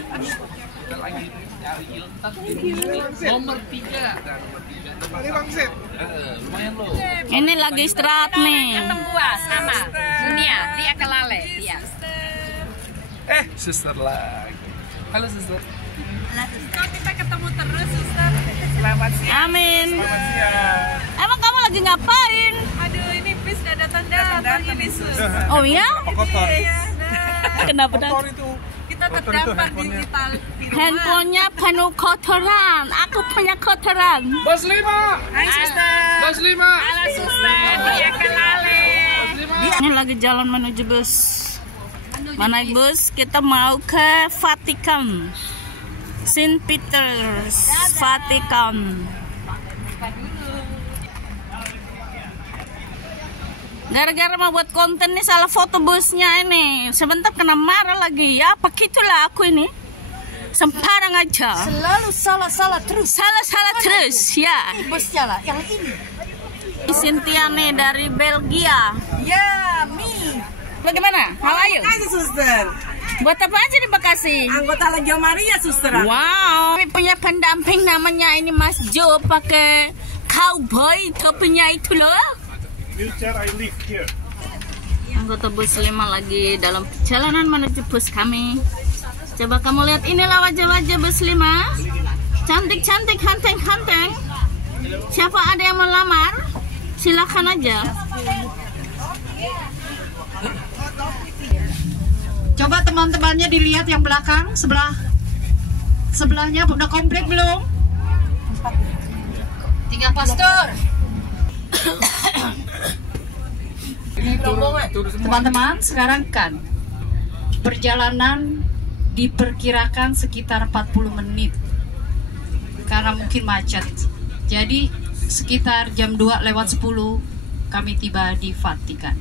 Kita lagi nyari Hilton nomor 3. Lumayan loh. Ini lagi istirahat nih. Ketemu sama dunia, dia kelale, dia. Suster lagi. Halo suster. Kok kita ketemu terus, suster? Selamat siang. Amin. Selamat siang. Emang kamu lagi ngapain? Aduh, ini bis udah datang ini, suster. Oh ya? Kotor. Iya, Kenapa Kotor dah? itu. kita terdampar di rumah. Handphonenya penuh kotoran. Aku punya kotoran. Bos 5. Hai, suster. Bos 5. Halo, suster. Dia kelale. Ini lagi jalan menuju bus. Mana bus? Kita mau ke Vatikan. Saint Peter's Vatikan. Gara-gara mau buat konten nih salah foto busnya ini. Sebentar kena marah lagi. Ya begitulah aku ini. Sembarang aja. Selalu salah terus. Salah terus ya. Busnya lah yang ini. Cynthia nih dari Belgia. Ya, Mi. Bagaimana? How are you? Makasih, suster. Buat apa aja di Bekasi? Anggota Legio Maria, suster. Wow, kami punya pendamping namanya ini Mas Jo pakai cowboy topinya itu loh. Wheelchair, I live here. Anggota bus 5 lagi dalam perjalanan menuju bus kami. Coba kamu lihat inilah wajah-wajah bus 5. Cantik-cantik, hanteng-hanteng. Siapa ada yang melamar? Silakan aja. Coba teman-temannya dilihat yang belakang, sebelahnya udah komplit belum? 3 pastor. Teman-teman, sekarang kan perjalanan diperkirakan sekitar 40 menit karena mungkin macet. Jadi sekitar jam 2:10 kami tiba di Vatikan.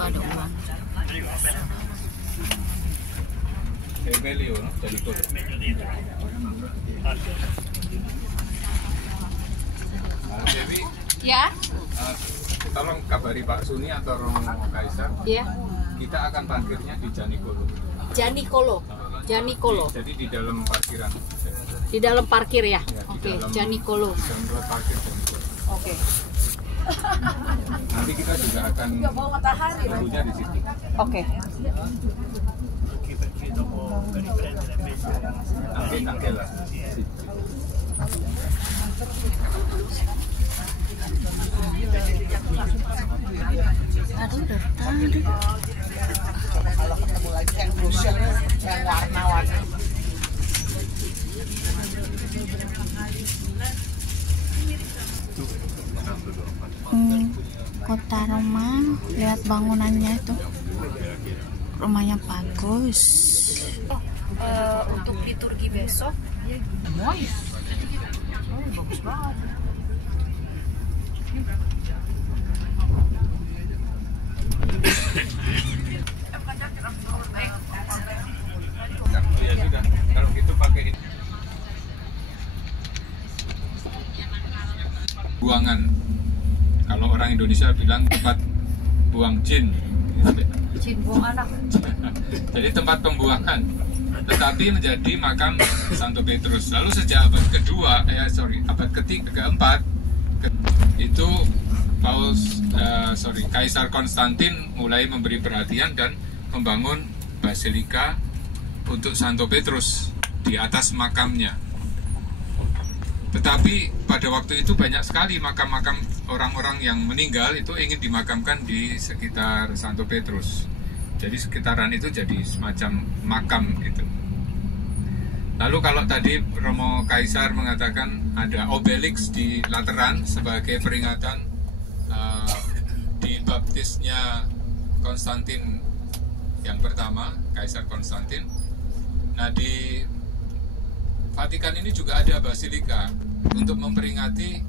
Ada uang. Ya? Tolong kabari Pak Suni atau Romo Kaisar. Iya. Kita akan parkirnya di Janikolo. Janikolo. Jadi di dalam parkiran. Di dalam parkir ya? Ya, di Oke, dalam- Janikolo. Dalam tempat parkir Janikolo. Oke. Nanti kita juga akan tunggunya di situ. Oke. Nanti tanggal lah. Aduh, dari tadi. Kota Roma, lihat bangunannya itu. Rumahnya bagus. Untuk liturgi besok, bagus banget. Ya sudah, kalau gitu pakai ini. Buangan. Kalau orang Indonesia bilang tempat buang jin. Jin buang anak. Jadi tempat pembuangan. Tetapi menjadi makam Santo Petrus. Lalu sejak abad kedua, abad keempat, itu Kaisar Konstantin mulai memberi perhatian dan membangun basilika untuk Santo Petrus di atas makamnya. Tetapi pada waktu itu banyak sekali makam-makam orang-orang yang meninggal itu ingin dimakamkan di sekitar Santo Petrus. Jadi sekitaran itu jadi semacam makam gitu. Lalu kalau tadi Romo Kaisar mengatakan ada obelisk di Lateran sebagai peringatan dibaptisnya Konstantin yang pertama, Kaisar Konstantin. Nah di Vatikan ini juga ada basilika untuk memperingati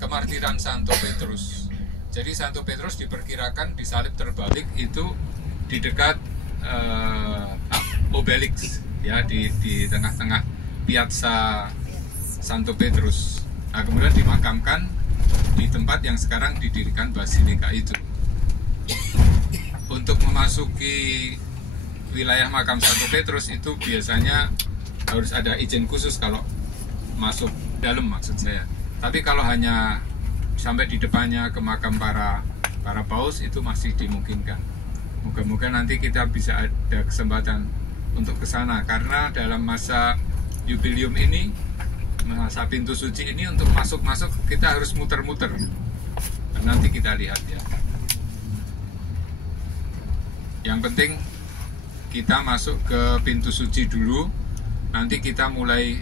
kemartiran Santo Petrus. Jadi Santo Petrus diperkirakan disalib terbalik itu di dekat obelisk, ya, di tengah-tengah Piazza Santo Petrus. Nah, kemudian dimakamkan di tempat yang sekarang didirikan basilika itu. memasuki wilayah makam Santo Petrus itu biasanya harus ada izin khusus kalau masuk dalam, maksud saya. Tapi kalau hanya sampai di depannya ke makam para paus itu masih dimungkinkan. Moga-moga nanti kita bisa ada kesempatan untuk ke sana, karena dalam masa jubileum ini, masa pintu suci ini, untuk masuk kita harus muter-muter. Nanti kita lihat ya. Yang penting kita masuk ke pintu suci dulu. Nanti kita mulai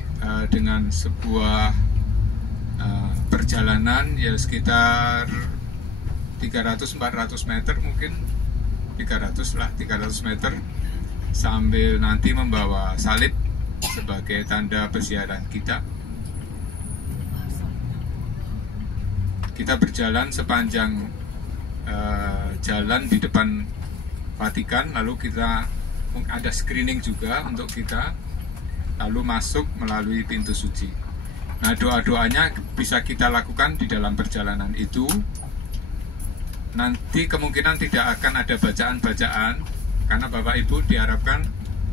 dengan sebuah perjalanan ya sekitar 300-400 meter mungkin, 300 meter, sambil nanti membawa salib sebagai tanda persiaran kita. Kita berjalan sepanjang jalan di depan Vatikan, lalu kita ada screening juga untuk kita, lalu masuk melalui pintu suci. Nah, doa-doanya bisa kita lakukan di dalam perjalanan itu. Nanti kemungkinan tidak akan ada bacaan-bacaan, karena Bapak Ibu diharapkan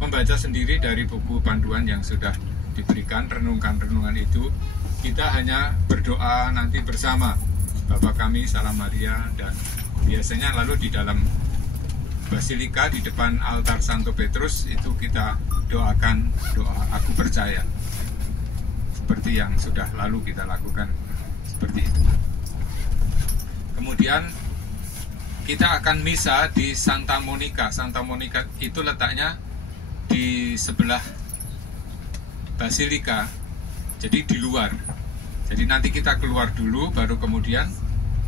membaca sendiri dari buku panduan yang sudah diberikan, renungan itu. Kita hanya berdoa nanti bersama, Bapa kami, Salam Maria, dan biasanya lalu di dalam Basilika di depan altar Santo Petrus itu kita doakan doa Aku Percaya, seperti yang sudah lalu kita lakukan seperti itu. Kemudian kita akan misa di Santa Monica. Santa Monica itu letaknya di sebelah Basilika, jadi di luar. Jadi nanti kita keluar dulu, baru kemudian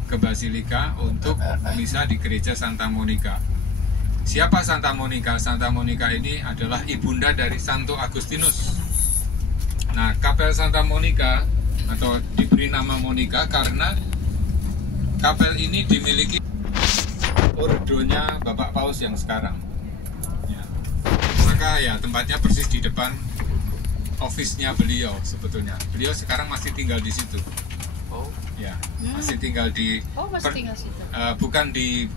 ke Basilika untuk misa di gereja Santa Monica. Siapa Santa Monica? Santa Monica ini adalah ibunda dari Santo Agustinus. Nah, kapel Santa Monica atau diberi nama Monica karena kapel ini dimiliki ordonya Bapak Paus yang sekarang. Ya. Maka ya tempatnya persis di depan office-nya beliau sebetulnya. Beliau sekarang masih tinggal di situ. Oh. Ya, masih tinggal di tinggal situ. Bukan di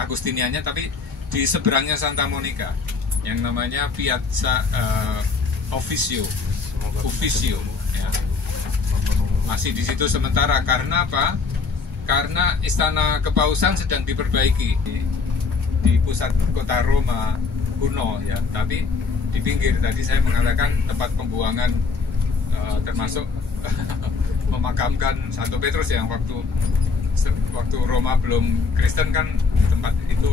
Agustiniannya, tapi di seberangnya Santa Monica yang namanya Piazza Ufficio ya. Masih di situ sementara. Karena apa? Karena istana kepausan sedang diperbaiki di pusat kota Roma kuno ya, tapi di pinggir. Tadi saya mengatakan tempat pembuangan termasuk memakamkan Santo Petrus yang waktu Roma belum Kristen kan, tempat itu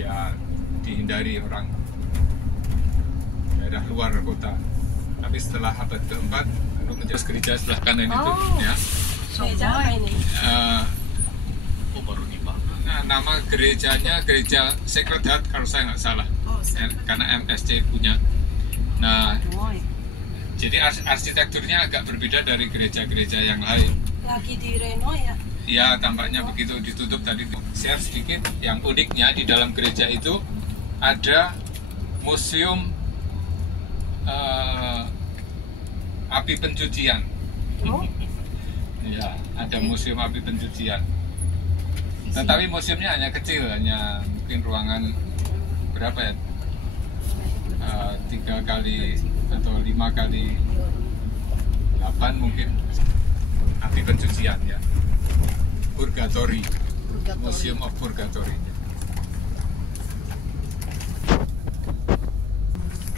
ya dihindari orang daerah luar kota. Tapi setelah abad keempat lalu menjadi gereja sebelah kanan itu ya. Gereja apa ini? Nah, nama gerejanya Gereja Sacred Heart kalau saya nggak salah, karena MSC punya. Nah, jadi arsitekturnya agak berbeda dari gereja-gereja yang lain. Lagi direno ya? Ya, tampaknya begitu. Ditutup tadi. Share sedikit, yang uniknya di dalam gereja itu ada museum api pencucian. Ya, ada museum api pencucian. Tetapi museumnya hanya kecil, hanya mungkin ruangan berapa ya? 3 kali atau 5 kali 8 mungkin, api pencucian ya. Purgatory. Museum of Purgatory.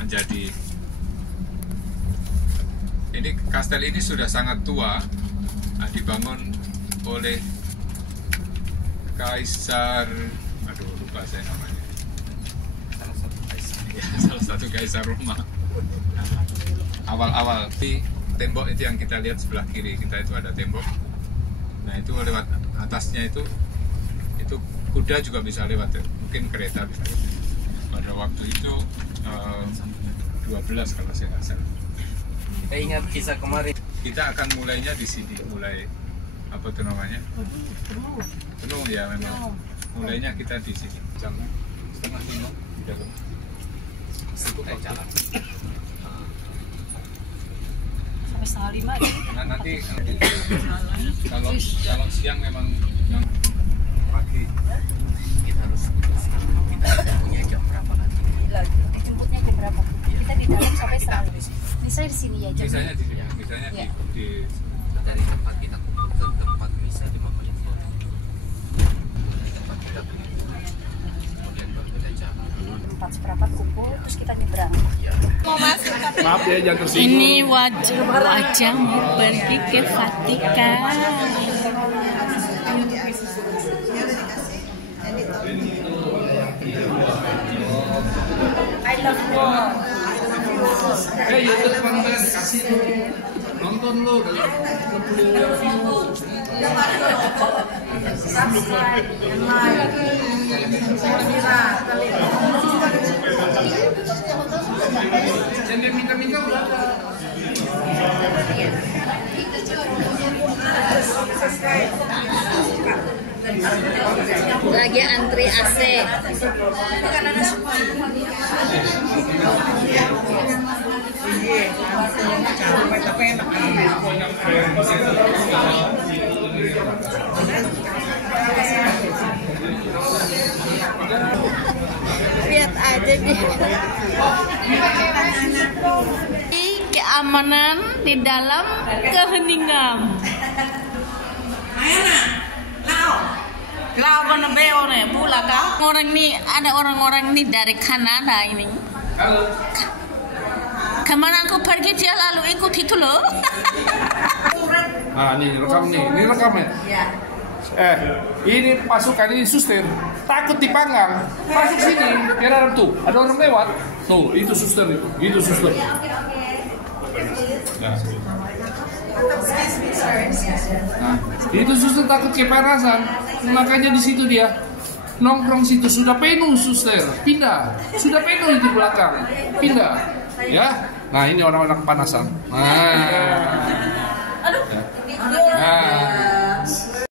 Menjadi ini kastel ini sudah sangat tua, dibangun oleh Kaisar, aduh lupa saya namanya, salah satu kaisar Roma. Awal-awal di tembok itu yang kita lihat sebelah kiri kita itu ada tembok. Nah itu lewat atasnya itu kuda juga bisa lewat, mungkin kereta bisa lewat. Pada waktu itu 12 kalau saya nggak salah. Saya ingat kisah kemarin. Kita akan mulainya di sini, mulai apa tuh namanya? Penuh ya memang. Mulainya kita di sini jam 4:30 di dalam. Itu jalan. Sampai 5 ya? Nah, nanti kalau siang memang yang pagi kita harus Misalnya di sini, misalnya di Dari tempat kita kumpul ke tempat bisa 5 menit. Dari tempat kita berdiri. Kemudian baru kita jalan. 4:15 kumpul, terus kita nyebrang. Maaf ya, jangan tersinggung. Ini wajah mau pergi ke Vatikan. I love you. YouTube konten kasih nonton lo dalam 60 view. Subscribe and like. Jangan minta-minta udah. Lagi antri AC. Lihat aja dia. Keamanan di dalam keheningan. Lau Bonabeo nih, pula kah? Orang nih, ada orang-orang nih dari Kanada ini. Halo. Kemana aku pergi dia lalu ikut itu loh. Nah, nih rekam nih, ini rekam ya. Ini pasukan ini suster, takut dipanggang, masuk sini, biar ada tuh, ada orang lewat, tuh itu suster itu suster. Nah, itu suster takut kepanasan, makanya di situ dia nongkrong situ sudah penuh suster, pindah, sudah penuh di belakang, pindah, ya. Nah ini orang-orang kepanasan. Nah.